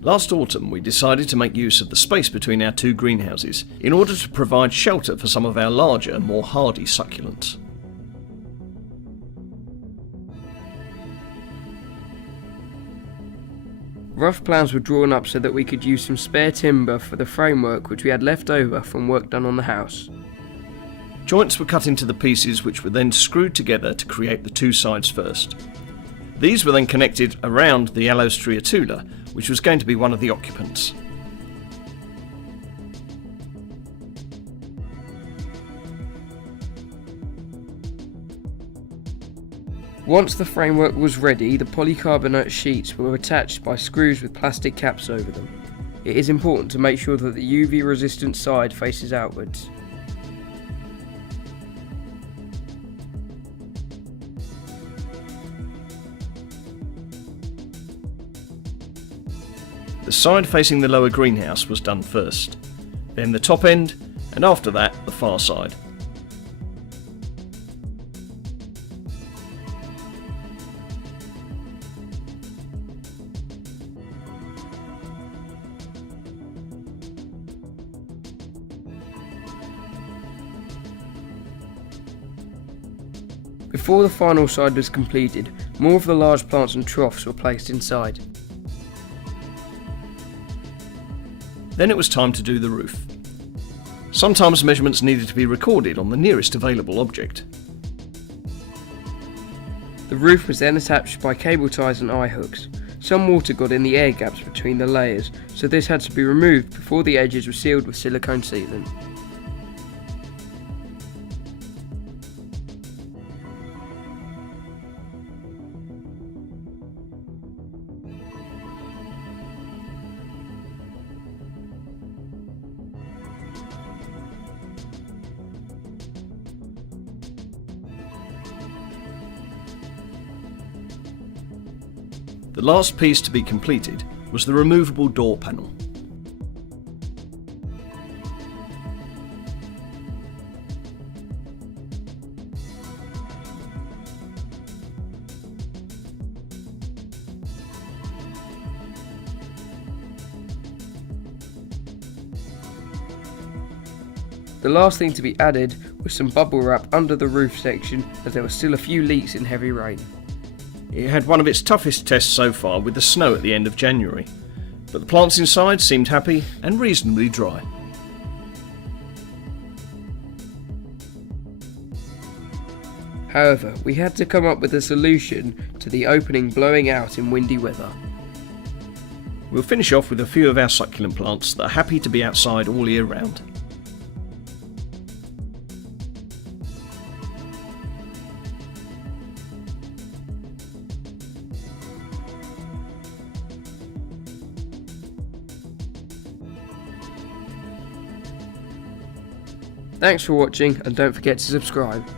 Last autumn we decided to make use of the space between our two greenhouses in order to provide shelter for some of our larger, more hardy succulents. Rough plans were drawn up so that we could use some spare timber for the framework which we had left over from work done on the house. Joints were cut into the pieces which were then screwed together to create the two sides first. These were then connected around the aloe striatula, which was going to be one of the occupants. Once the framework was ready, the polycarbonate sheets were attached by screws with plastic caps over them. It is important to make sure that the UV resistant side faces outwards. The side facing the lower greenhouse was done first, then the top end, and after that the far side. Before the final side was completed, more of the large plants and troughs were placed inside. Then it was time to do the roof. Sometimes measurements needed to be recorded on the nearest available object. The roof was then attached by cable ties and eye hooks. Some water got in the air gaps between the layers, so this had to be removed before the edges were sealed with silicone sealant. The last piece to be completed was the removable door panel. The last thing to be added was some bubble wrap under the roof section, as there were still a few leaks in heavy rain. It had one of its toughest tests so far with the snow at the end of January, but the plants inside seemed happy and reasonably dry. However, we had to come up with a solution to the opening blowing out in windy weather. We'll finish off with a few of our succulent plants that are happy to be outside all year round. Thanks for watching, and don't forget to subscribe.